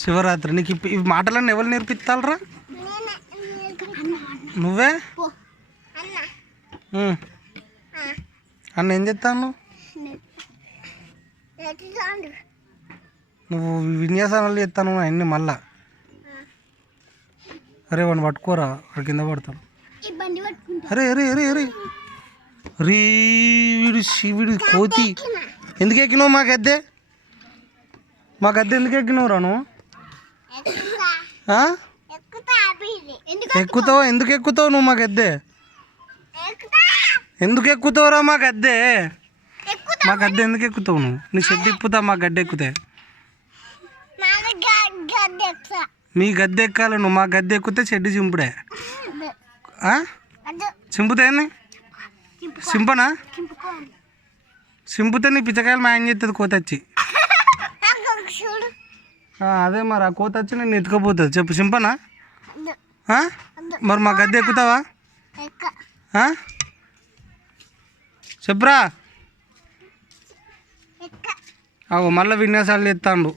శివరాత్రి నీకు ఈ మాటలన్నీ ఎవరు నేర్పిస్తారా? నువ్వే అన్న ఏం చెప్తాను? నువ్వు విన్యాసాలు చెప్తాను అన్నీ మళ్ళా. అరే వాడిని పట్టుకోరా, వాడి కింద పడతాడు. అరే అరే అరే అరే రీ వీడు కోతి. ఎందుకు ఎక్కినావు మా గద్దె? మా గద్దె ఎందుకు ఎక్కినావు రా నువ్వు? ఎక్కుతావు? ఎందుకు ఎక్కుతావు నువ్వు మా గద్దె? ఎందుకు ఎక్కుతావురా మా గద్దె? మా గద్దె ఎందుకు ఎక్కుతావు నువ్వు? నీ షెడ్ ఎక్కుతా మా గద్దె ఎక్కుతే? మీ గద్దె ఎక్కాలి నువ్వు. మా గద్దె ఎక్కుతే షెడ్ చింపుడే. చింపుతాయని సింపనా? సింపుతే నీ పిచ్చకాయలు మాయం చేస్తుంది కోత వచ్చి. అదే మరి ఆ కోత వచ్చి నేను ఎత్తుకపోతుంది. చెప్పు సింపనా? మరి మా గద్దె ఎక్కుతావా? చెప్పురా. అగో మళ్ళీ విన్యాసాలు ఎత్తాండు.